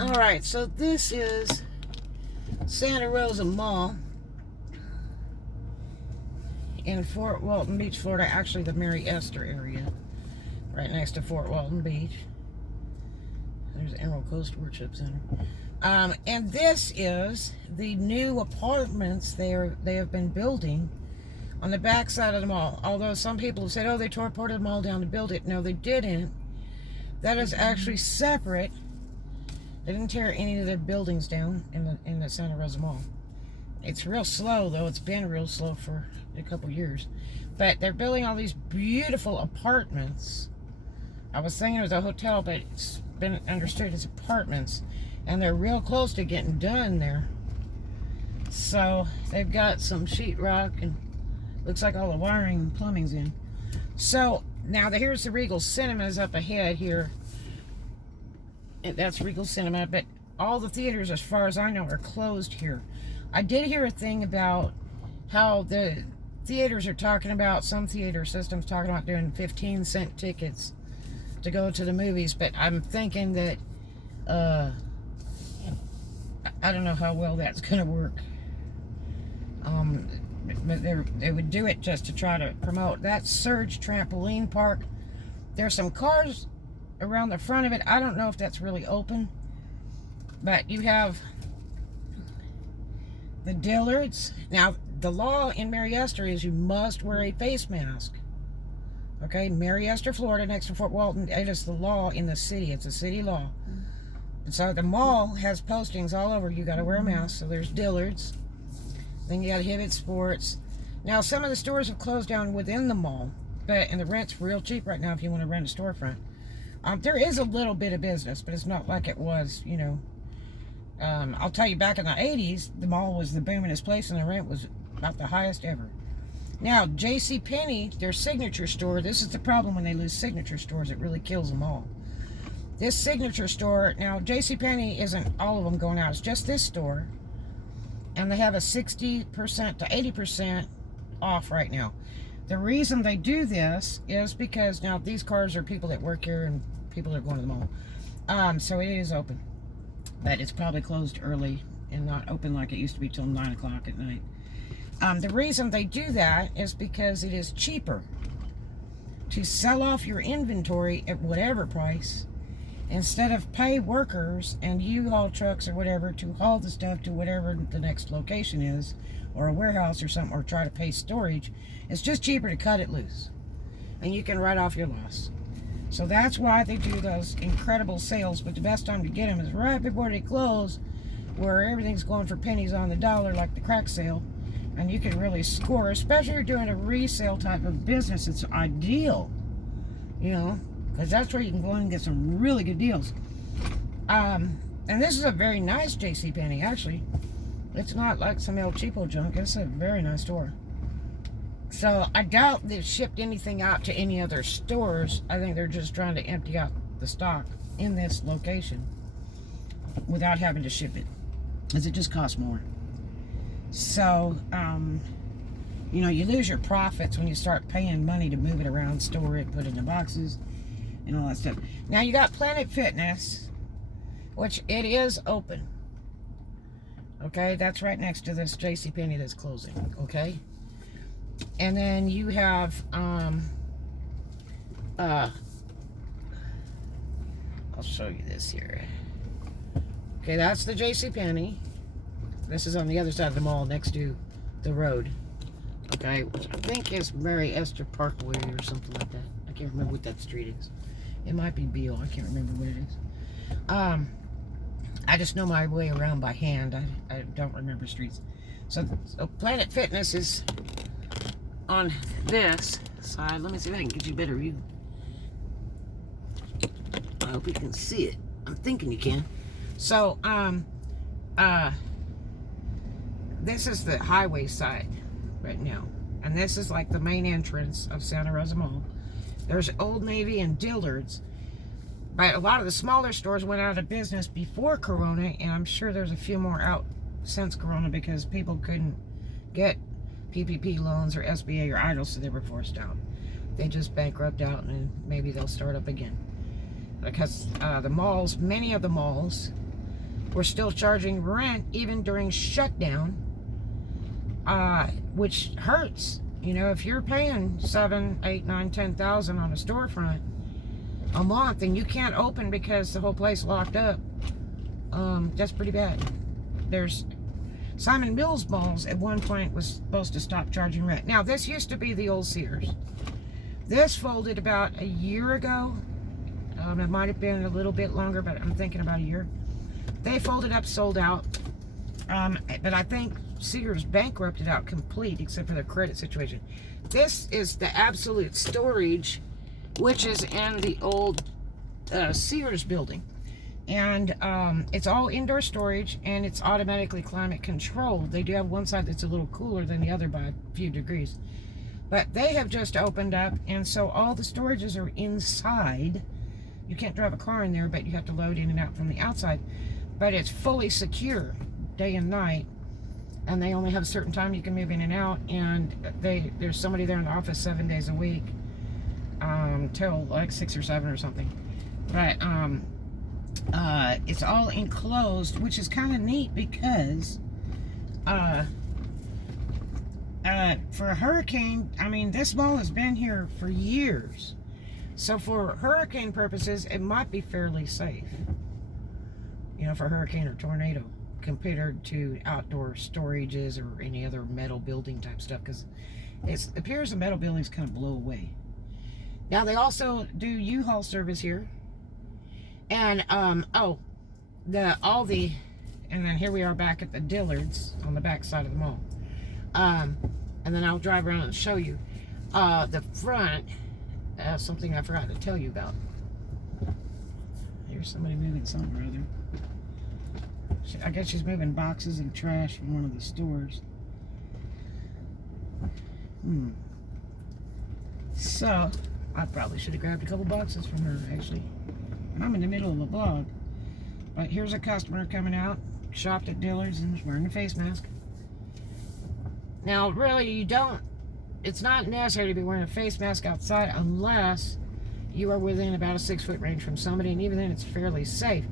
Alright, so this is Santa Rosa Mall in Fort Walton Beach, Florida. Actually, the Mary Esther area, right next to Fort Walton Beach. There's Emerald Coast Worship Center. And this is the new apartments they have been building on the back side of the mall. Although some people have said, oh, they tore part of the mall down to build it. No, they didn't. That is actually separate. They didn't tear any of the buildings down in the Santa Rosa Mall. It's real slow, though. It's been real slow for a couple years. But they're building all these beautiful apartments. I was thinking it was a hotel, but it's been understood as apartments. And they're real close to getting done there. So they've got some sheetrock and looks like all the wiring and plumbing's in. So now here's the Regal Cinemas up ahead here. That's Regal Cinema, but all the theaters, as far as I know, are closed here. I did hear a thing about how the theaters are talking about, some theater systems talking about doing 15-cent tickets to go to the movies, but I'm thinking that I don't know how well that's going to work. But they would do it just to try to promote. That Surge Trampoline Park, there's some cars around the front of it. I don't know if that's really open, but you have the Dillards. Now, the law in Mary Esther is you must wear a face mask. Okay, Mary Esther, Florida, next to Fort Walton. It is the law in the city. It's a city law. And so the mall has postings all over. You got to wear a mask. So there's Dillards. Then you got Hibbett Sports. Now, some of the stores have closed down within the mall, and the rent's real cheap right now if you want to rent a storefront. There is a little bit of business, but it's not like it was, you know. I'll tell you, back in the 80s, the mall was the boomingest place, and the rent was about the highest ever. Now, Jcpenney, their signature store, this is the problem when they lose signature stores. It really kills them all. This signature store, now, Jcpenney isn't all of them going out. It's just this store. And they have a 60% to 80% off right now. The reason they do this is because now these cars are people that work here and people that are going to the mall. So it is open. But it's probably closed early and not open like it used to be till 9 o'clock at night. The reason they do that is because it is cheaper to sell off your inventory at whatever price instead of pay workers and U-Haul trucks or whatever to haul the stuff to whatever the next location is, or a warehouse or something, or try to pay storage. It's just cheaper to cut it loose, and you can write off your loss. So that's why they do those incredible sales, but the best time to get them is right before they close, where everything's going for pennies on the dollar, like the crack sale, and you can really score. Especially if you're doing a resale type of business, it's ideal, you know, because that's where you can go in and get some really good deals. And this is a very nice Jcpenney, actually. It's not like some El Cheapo junk. It's a very nice store. So I doubt they've shipped anything out to any other stores. I think they're just trying to empty out the stock in this location without having to ship it, because it just costs more. So, you know, you lose your profits when you start paying money to move it around, store it, put it in the boxes, and all that stuff. Now, you got Planet Fitness, which it is open. Okay, that's right next to this Jcpenney that's closing, okay? And then you have, I'll show you this here. Okay, that's the Jcpenney. This is on the other side of the mall next to the road. Okay, which I think is Mary Esther Parkway or something like that. I can't remember what that street is. It might be Beale. I can't remember what it is. I just know my way around by hand. I don't remember streets. So Planet Fitness is on this side. Let me see if I can get you a better view. I hope you can see it. I'm thinking you can. So, this is the highway side right now. And this is like the main entrance of Santa Rosa Mall. There's Old Navy and Dillard's. But a lot of the smaller stores went out of business before Corona, and I'm sure there's a few more out since Corona because people couldn't get PPP loans or SBA or EIDL, so they were forced out. They just bankrupt out, and maybe they'll start up again. Because the malls, many of the malls, were still charging rent even during shutdown, which hurts. You know, if you're paying 7, 8, 9, 10,000 on a storefront a month and you can't open because the whole place locked up, that's pretty bad. There's Simon Mills Malls at one point was supposed to stop charging rent. Now, this used to be the old Sears. This folded about a year ago. It might have been a little bit longer, but I'm thinking about a year. They folded up, sold out. But I think Sears bankrupted out complete, except for the credit situation. This is the Absolute Storage, which is in the old Sears building. And it's all indoor storage, and it's automatically climate controlled. They do have one side that's a little cooler than the other by a few degrees. But they have just opened up, and so all the storages are inside. You can't drive a car in there, but you have to load in and out from the outside. But it's fully secure, day and night. And they only have a certain time you can move in and out. And there's somebody there in the office 7 days a week, till like 6 or 7 or something. But it's all enclosed, which is kind of neat because for a hurricane, I mean, this mall has been here for years. So for hurricane purposes, it might be fairly safe. You know, for hurricane or tornado, compared to outdoor storages or any other metal building type stuff, because it appears the metal buildings kind of blow away. Now, they also do U-Haul service here. And, and then here we are back at the Dillards on the back side of the mall. And then I'll drive around and show you. The front, something I forgot to tell you about. Here's somebody moving something or other. I guess she's moving boxes and trash from one of the stores. So, I probably should have grabbed a couple boxes from her, actually. I'm in the middle of a vlog. But here's a customer coming out, shopped at Dillard's and is wearing a face mask. Now, really, it's not necessary to be wearing a face mask outside unless you are within about a 6-foot range from somebody, and even then it's fairly safe.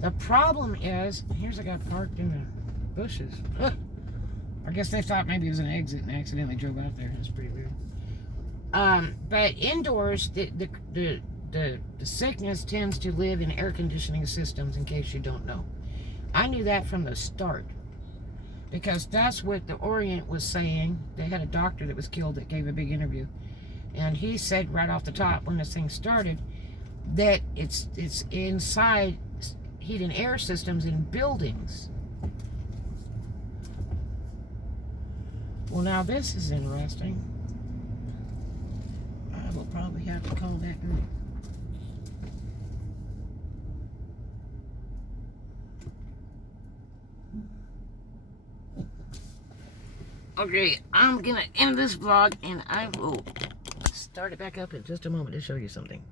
The problem is, here's a guy parked in the bushes. I guess they thought maybe it was an exit and accidentally drove out there. That's pretty weird. But indoors, the sickness tends to live in air conditioning systems, in case you don't know. I knew that from the start, because that's what the Orient was saying. They had a doctor that was killed that gave a big interview, and he said right off the top when this thing started that it's inside heat and air systems in buildings. Well, now this is interesting. I will probably have to call that girl. Okay, I'm gonna end this vlog and I will start it back up in just a moment to show you something.